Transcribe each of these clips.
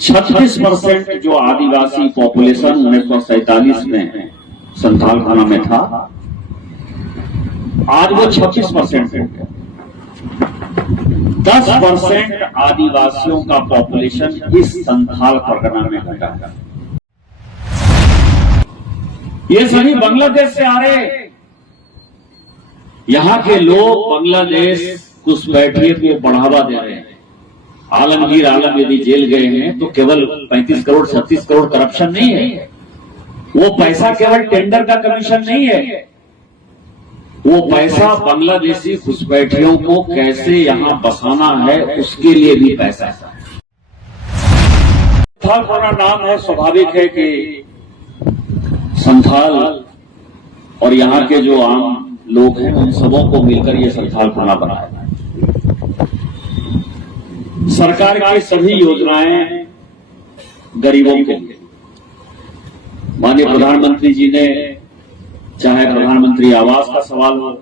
36% जो आदिवासी पॉपुलेशन 1947 में संथाल खाना में था, आज वो 26% हो गया। 10% आदिवासियों का पॉपुलेशन इस संथाल परगना में घटा है। ये सभी बांग्लादेश से आ रहे। यहां के लोग बांग्लादेश घुसपैठियत को बढ़ावा दे रहे हैं। आलमगीर आलम यदि जेल गए हैं तो केवल 35 करोड़ 36 करोड़ करप्शन नहीं है। वो पैसा केवल टेंडर का कमीशन नहीं है। वो पैसा बांग्लादेशी घुसपैठियों को कैसे यहां बसाना है उसके लिए भी पैसा है। संथाल खाना नाम है, स्वाभाविक है कि संथाल और यहां के जो आम लोग हैं उन सबों को मिलकर ये संथाल खाना बनाया। सरकार की सभी योजनाएं गरीबों के लिए, माननीय प्रधानमंत्री जी ने, चाहे प्रधानमंत्री आवास का सवाल हो,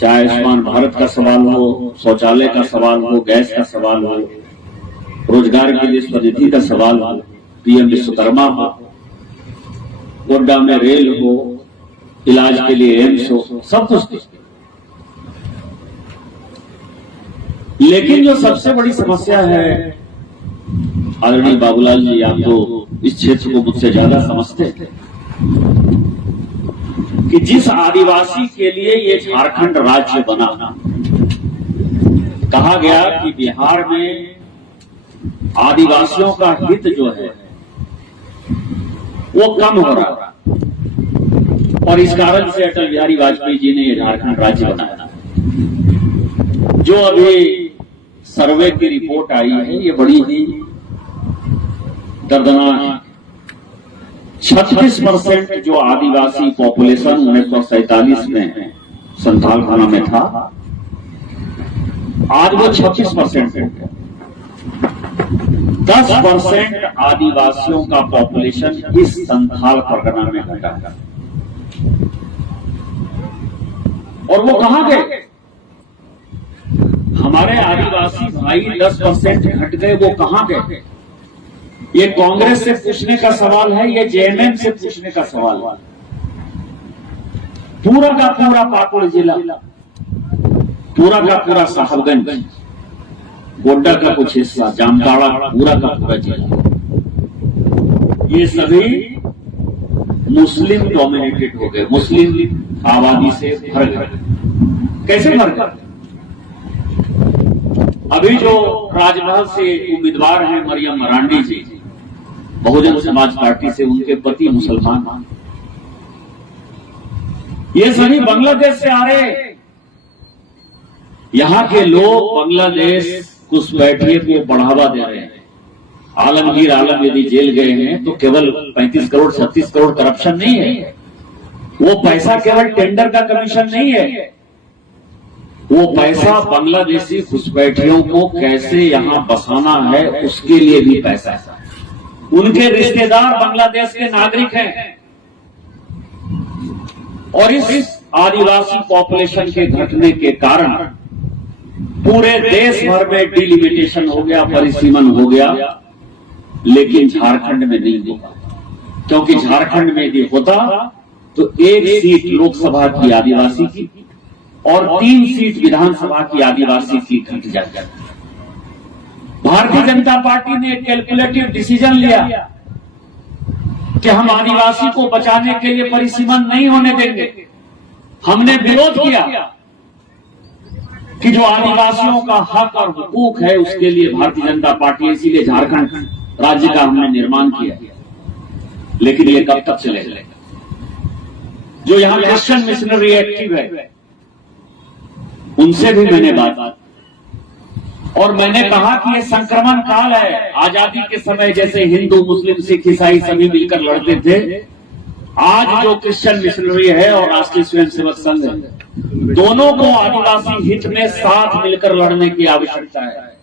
चाहे आयुष्मान भारत का सवाल हो, शौचालय का सवाल हो, गैस का सवाल हो, रोजगार के लिए स्वनिधि का सवाल हो, पीएम विश्वकर्मा हो, गोड्डा में रेल हो, इलाज के लिए एम्स हो, सब कुछ। लेकिन जो सबसे बड़ी समस्या है, आदरणीय बाबूलाल जी, आप तो इस क्षेत्र को मुझसे ज्यादा समझते थे, कि जिस आदिवासी के लिए ये झारखंड राज्य बना, कहा गया कि बिहार में आदिवासियों का हित जो है वो कम हो रहा, और इस कारण से अटल बिहारी वाजपेयी जी ने ये झारखंड राज्य बनाया। जो अभी सर्वे की रिपोर्ट आई है ये बड़ी ही दर्दनाक है। 36% जो आदिवासी पॉपुलेशन 1947 में संथाल खाना में था, आज वो 26% हो गया। 10% आदिवासियों का पॉपुलेशन इस संथाल परगना में घटा है। और वो कहां गए? हमारे आदिवासी भाई 10% घट गए, वो कहां गए? ये कांग्रेस से पूछने का सवाल है, ये जेएमएम से पूछने का सवाल है। पूरा का पूरा पाकुड़ जिला, पूरा का पूरा साहबगंज, गोड्डा का कुछ हिस्सा, जामताड़ा, पूरा का पूरा जिला, ये सभी मुस्लिम डोमिनेटेड हो गए, मुस्लिम आबादी से भर गए। कैसे भर गए? अभी जो राजमहल से उम्मीदवार हैं मरियम मरांडी जी, बहुजन समाज पार्टी से, उनके पति मुसलमान, ये सभी बांग्लादेश से आ रहे। यहां के लोग बांग्लादेश घुसपैठियत को बढ़ावा दे रहे हैं। आलमगीर आलम यदि जेल गए हैं तो केवल 35 करोड़ 36 करोड़ करप्शन नहीं है। वो पैसा केवल टेंडर का कमीशन नहीं है। वो पैसा बांग्लादेशी घुसपैठियों को कैसे यहां बसाना है उसके लिए भी पैसा है। उनके रिश्तेदार बांग्लादेश के नागरिक हैं, और इस आदिवासी पॉपुलेशन के घटने के कारण पूरे देश भर में डिलिमिटेशन हो गया, परिसीमन हो गया, लेकिन झारखंड में नहीं होगा। क्योंकि झारखंड में यदि होता तो 1 सीट लोकसभा की आदिवासी की और 3 सीट विधानसभा की आदिवासी की घट जाती। भारतीय जनता पार्टी ने एक कैलकुलेटिव डिसीजन लिया कि हम आदिवासी को बचाने के लिए परिसीमन नहीं होने देंगे। हमने विरोध किया कि जो आदिवासियों का हक और हुकूक है उसके लिए भारतीय जनता पार्टी, इसीलिए झारखंड राज्य का हमने निर्माण किया। लेकिन ये कब तक चलेगा? जो यहां क्रिश्चियन मिशनरी एक्टिव है उनसे भी मैंने बात, और मैंने कहा कि ये संक्रमण काल है। आजादी के समय जैसे हिंदू मुस्लिम सिख ईसाई सभी मिलकर लड़ते थे, आज जो क्रिश्चियन मिशनरी है और राष्ट्रीय स्वयंसेवक संघ है, दोनों को आदिवासी हित में साथ मिलकर लड़ने की आवश्यकता है।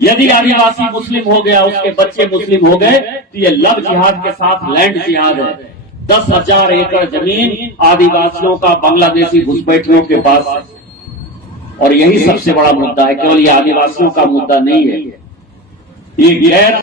यदि आदिवासी मुस्लिम हो गया, उसके बच्चे मुस्लिम हो गए, तो ये लव जिहाद के साथ लैंड जिहाद है। 10,000 एकड़ जमीन आदिवासियों का बांग्लादेशी घुसपैठियों के पास है, और यही सबसे बड़ा मुद्दा है। केवल ये आदिवासियों का मुद्दा नहीं है, ये गैर